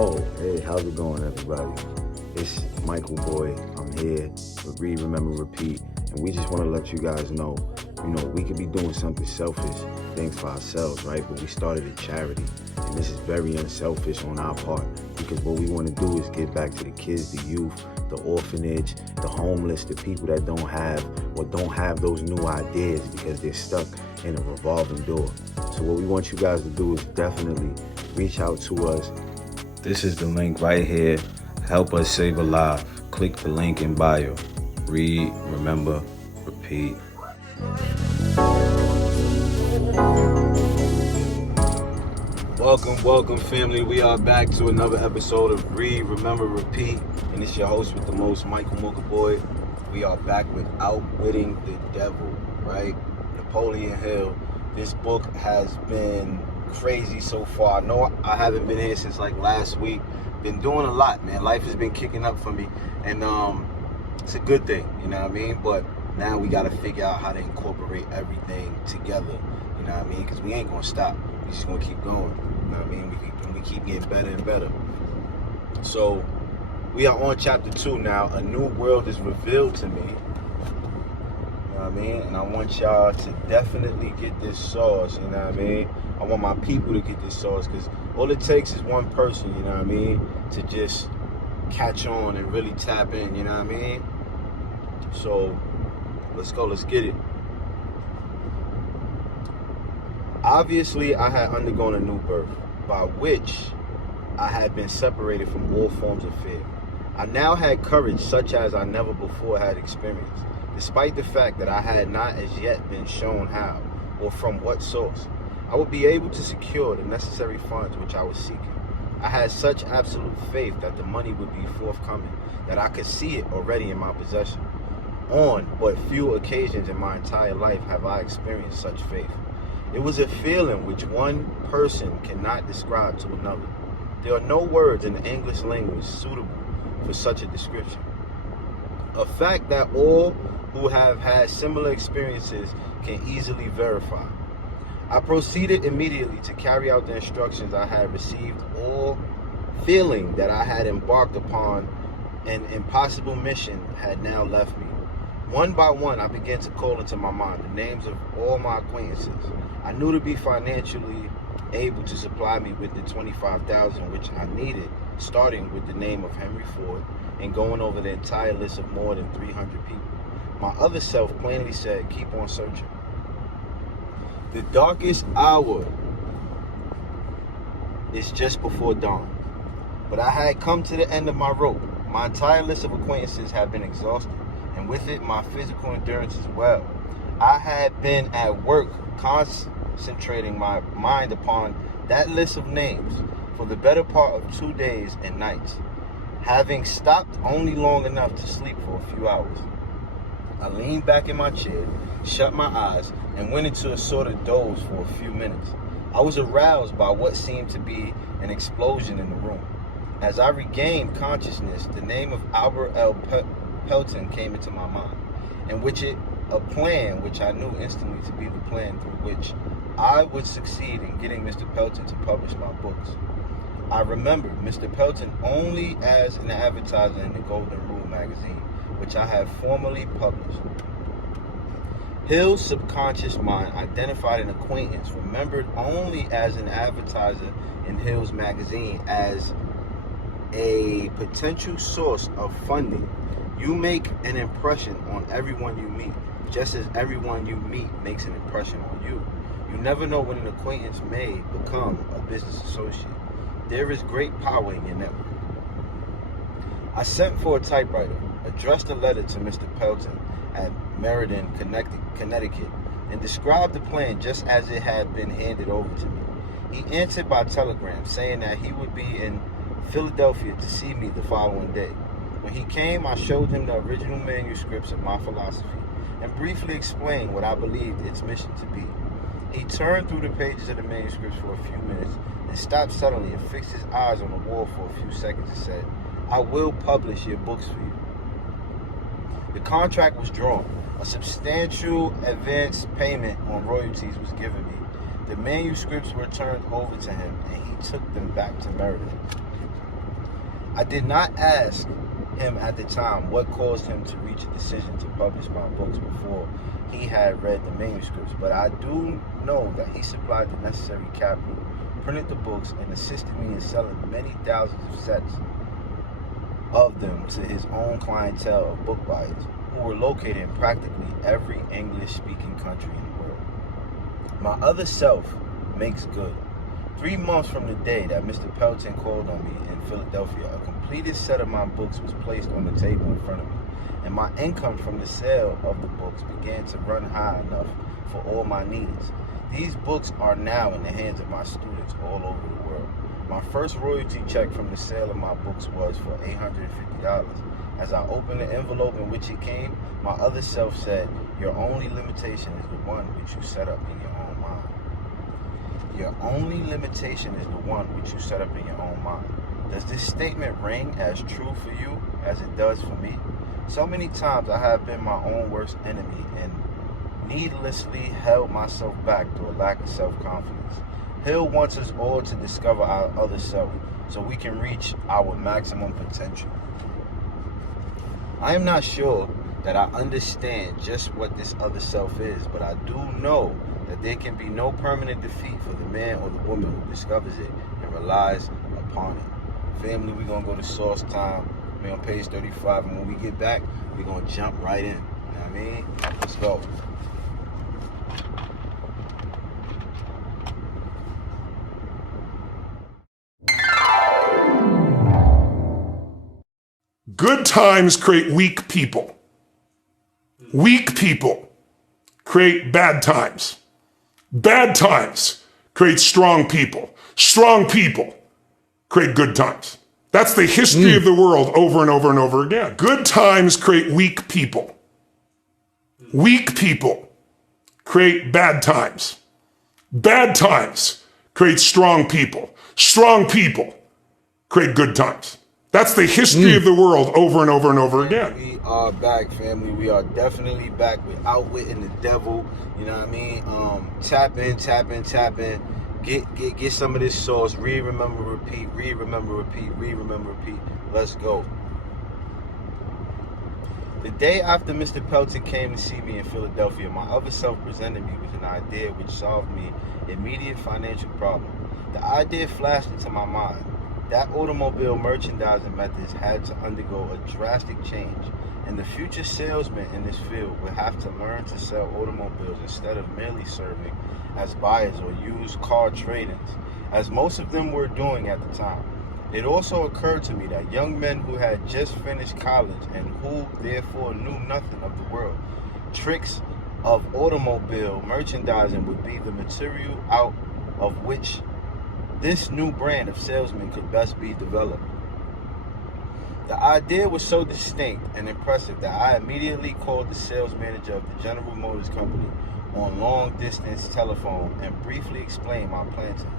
Oh, hey, how's it going, everybody? It's Michael Boy. I'm here with Read, Remember, Repeat, and we just want to let you guys know, we could be doing something selfish, things for ourselves, right? But we started a charity, and this is very unselfish on our part because what we want to do is give back to the kids, the youth, the orphanage, the homeless, the people that don't have those new ideas because they're stuck in a revolving door. So what we want you guys to do is definitely reach out to us. This is the link right here. Help us save a life. Click the link in bio. Read, remember, repeat. Welcome, family. We are back to another episode of Read, Remember, Repeat. And it's your host with the most, Michael Mocha Boy. We are back with Outwitting the Devil, right? Napoleon Hill. This book has been crazy so far. I know I haven't been here since like last week. Been doing a lot, man. Life has been kicking up for me, and it's a good thing, you know what I mean? But now we got to figure out how to incorporate everything together, you know what I mean? Because we ain't gonna stop. We just gonna keep going, you know what I mean? We keep getting better and better. So we are on chapter 2 now. A new world is revealed to me. You know what I mean? And I want y'all to definitely get this sauce, you know what I mean? I want my people to get this sauce because all it takes is one person, you know what I mean, to just catch on and really tap in, you know what I mean? So let's go, let's get it. Obviously, I had undergone a new birth, by which I had been separated from all forms of fear. I now had courage such as I never before had experienced, despite the fact that I had not as yet been shown how or from what source I would be able to secure the necessary funds which I was seeking. I had such absolute faith that the money would be forthcoming that I could see it already in my possession. On but few occasions in my entire life have I experienced such faith. It was a feeling which one person cannot describe to another. There are no words in the English language suitable for such a description. A fact that all who have had similar experiences can easily verify. I proceeded immediately to carry out the instructions I had received, all feeling that I had embarked upon an impossible mission had now left me. One by one, I began to call into my mind the names of all my acquaintances. I knew to be financially able to supply me with the $25,000 which I needed, starting with the name of Henry Ford and going over the entire list of more than 300 people. My other self plainly said, keep on searching. The darkest hour is just before dawn, but I had come to the end of my rope. My entire list of acquaintances had been exhausted, and with it my physical endurance as well. I had been at work concentrating my mind upon that list of names for the better part of 2 days and nights, having stopped only long enough to sleep for a few hours. I leaned back in my chair, shut my eyes, and went into a sort of doze for a few minutes. I was aroused by what seemed to be an explosion in the room. As I regained consciousness, the name of Albert L. Pelton came into my mind, and a plan which I knew instantly to be the plan through which I would succeed in getting Mr. Pelton to publish my books. I remembered Mr. Pelton only as an advertiser in the Golden Rule magazine, which I had formerly published. Hill's subconscious mind identified an acquaintance remembered only as an advertiser in Hill's magazine as a potential source of funding. You make an impression on everyone you meet, just as everyone you meet makes an impression on you. You never know when an acquaintance may become a business associate. There is great power in your network. I sent for a typewriter, addressed a letter to Mr. Pelton at Meriden, Connecticut, and described the plan just as it had been handed over to me. He answered by telegram, saying that he would be in Philadelphia to see me the following day. When he came, I showed him the original manuscripts of my philosophy and briefly explained what I believed its mission to be. He turned through the pages of the manuscripts for a few minutes and stopped suddenly and fixed his eyes on the wall for a few seconds and said, I will publish your books for you. The contract was drawn. A substantial advance payment on royalties was given me. The manuscripts were turned over to him, and he took them back to Meriden. I did not ask him at the time what caused him to reach a decision to publish my books before he had read the manuscripts, but I do know that he supplied the necessary capital, printed the books, and assisted me in selling many thousands of sets of them to his own clientele of book buyers who were located in practically every English-speaking country in the world. My other self makes good. 3 months from the day that Mr. Pelton called on me in Philadelphia, a completed set of my books was placed on the table in front of me, and my income from the sale of the books began to run high enough for all my needs. These books are now in the hands of my students all over the world. My first royalty check from the sale of my books was for $850. As I opened the envelope in which it came, my other self said, "Your only limitation is the one which you set up in your own mind." Your only limitation is the one which you set up in your own mind. Does this statement ring as true for you as it does for me? So many times I have been my own worst enemy and needlessly held myself back through a lack of self-confidence. Hill wants us all to discover our other self so we can reach our maximum potential. I am not sure that I understand just what this other self is, but I do know that there can be no permanent defeat for the man or the woman who discovers it and relies upon it. Family, we're going to go to source time. We're on page 35, and when we get back, we're going to jump right in. You know what I mean? Let's go. Good times create weak people. Weak people create bad times. Bad times create strong people. Strong people create good times. That's the history of the world over and over and over again. Good times create weak people. Weak people create bad times. Bad times create strong people. Strong people create good times. That's the history of the world over and over and over again. We are back, family. We are definitely back with Outwitting the Devil. You know what I mean? Tap in. Get some of this sauce. Read, remember, repeat. Read, remember, repeat. Read, remember, repeat. Let's go. The day after Mr. Pelton came to see me in Philadelphia, my other self presented me with an idea which solved me immediate financial problem. The idea flashed into my mind that automobile merchandising methods had to undergo a drastic change, and the future salesmen in this field would have to learn to sell automobiles instead of merely serving as buyers or used car trade-ins, as most of them were doing at the time. It also occurred to me that young men who had just finished college and who therefore knew nothing of the world, tricks of automobile merchandising would be the material out of which this new brand of salesman could best be developed. The idea was so distinct and impressive that I immediately called the sales manager of the General Motors Company on long-distance telephone and briefly explained my plan to him.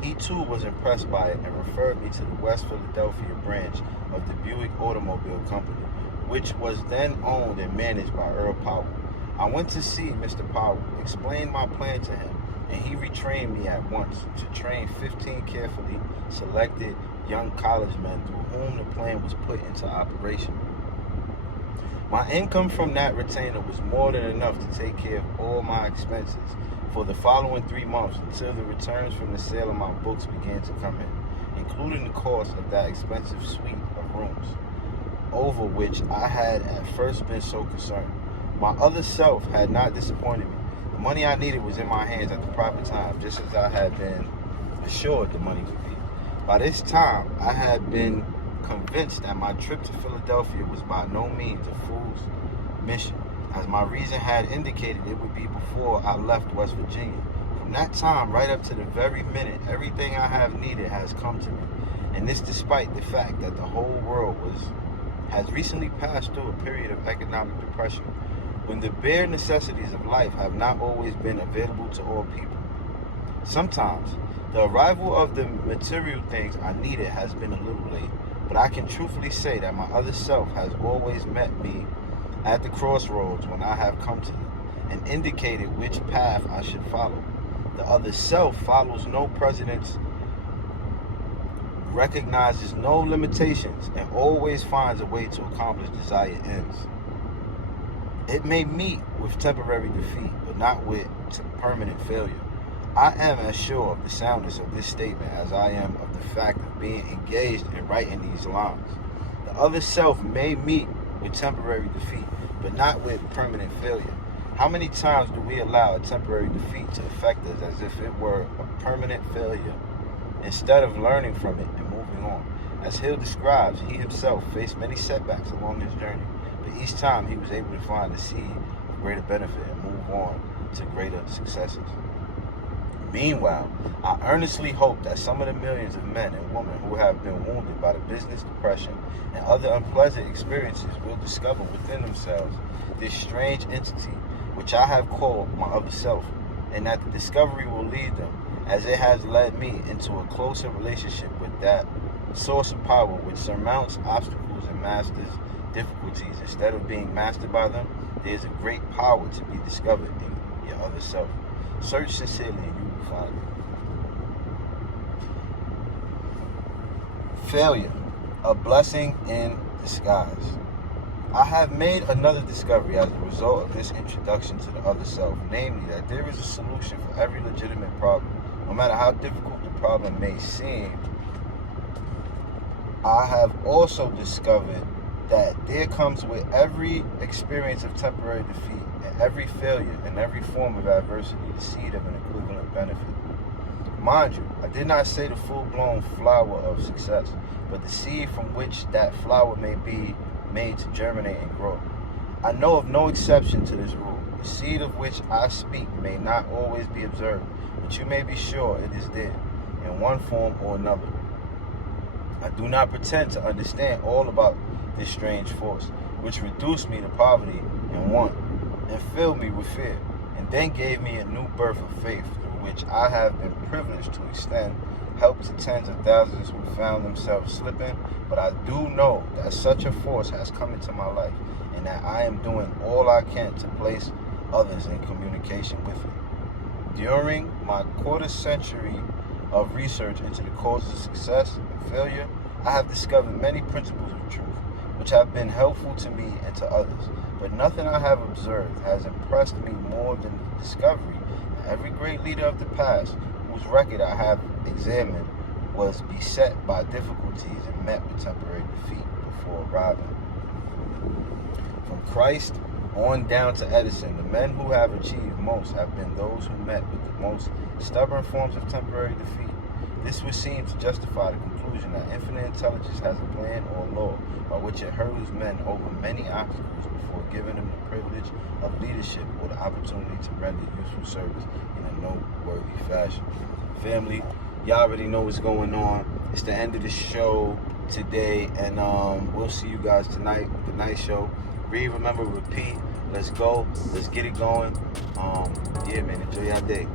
He too was impressed by it and referred me to the West Philadelphia branch of the Buick Automobile Company, which was then owned and managed by Earl Powell. I went to see Mr. Powell, explained my plan to him, and he retrained me at once to train 15 carefully selected young college men through whom the plan was put into operation. My income from that retainer was more than enough to take care of all my expenses for the following 3 months until the returns from the sale of my books began to come in, including the cost of that expensive suite of rooms, over which I had at first been so concerned. My other self had not disappointed me. The money I needed was in my hands at the proper time, just as I had been assured the money would be. By this time, I had been convinced that my trip to Philadelphia was by no means a fool's mission, as my reason had indicated it would be before I left West Virginia. From that time right up to the very minute, everything I have needed has come to me, and this despite the fact that the whole world has recently passed through a period of economic depression, when the bare necessities of life have not always been available to all people. Sometimes, the arrival of the material things I needed has been a little late, but I can truthfully say that my other self has always met me at the crossroads when I have come to them, and indicated which path I should follow. The other self follows no precedents recognizes no limitations and always finds a way to accomplish desired ends. It may meet with temporary defeat, but not with permanent failure. I am as sure of the soundness of this statement as I am of the fact of being engaged in writing these lines. The other self may meet with temporary defeat, but not with permanent failure. How many times do we allow a temporary defeat to affect us as if it were a permanent failure, instead of learning from it and moving on? As Hill describes, he himself faced many setbacks along his journey, but each time he was able to find the seed of greater benefit and move on to greater successes. Meanwhile, I earnestly hope that some of the millions of men and women who have been wounded by the business depression and other unpleasant experiences will discover within themselves this strange entity which I have called my other self, and that the discovery will lead them, as it has led me, into a closer relationship with that source of power which surmounts obstacles and masters difficulties. Instead of being mastered by them, there is a great power to be discovered in your other self. Search sincerely and you will find it. Failure, a blessing in disguise. I have made another discovery as a result of this introduction to the other self, namely that there is a solution for every legitimate problem, no matter how difficult the problem may seem. I have also discovered that there comes with every experience of temporary defeat and every failure and every form of adversity the seed of an equivalent benefit. Mind you, I did not say the full-blown flower of success, but the seed from which that flower may be made to germinate and grow. I know of no exception to this rule. The seed of which I speak may not always be observed, but you may be sure it is there, in one form or another. I do not pretend to understand all about this strange force, which reduced me to poverty and want, and filled me with fear, and then gave me a new birth of faith, through which I have been privileged to extend help to tens of thousands who found themselves slipping. But I do know that such a force has come into my life, and that I am doing all I can to place others in communication with it. During my quarter century of research into the causes of success and failure, I have discovered many principles of truth, which have been helpful to me and to others. But nothing I have observed has impressed me more than the discovery that every great leader of the past, whose record I have examined, was beset by difficulties and met with temporary defeat before arriving. From Christ on down to Edison, the men who have achieved most have been those who met with the most stubborn forms of temporary defeat. This would seem to justify the conclusion that infinite intelligence has a plan or law by which it hurdles men over many obstacles before giving them the privilege of leadership or the opportunity to render useful service in a noteworthy fashion. Family, y'all already know what's going on. It's the end of the show today, and we'll see you guys tonight with the night show. Read, remember, repeat. Let's go. Let's get it going. Yeah, man. Enjoy your day.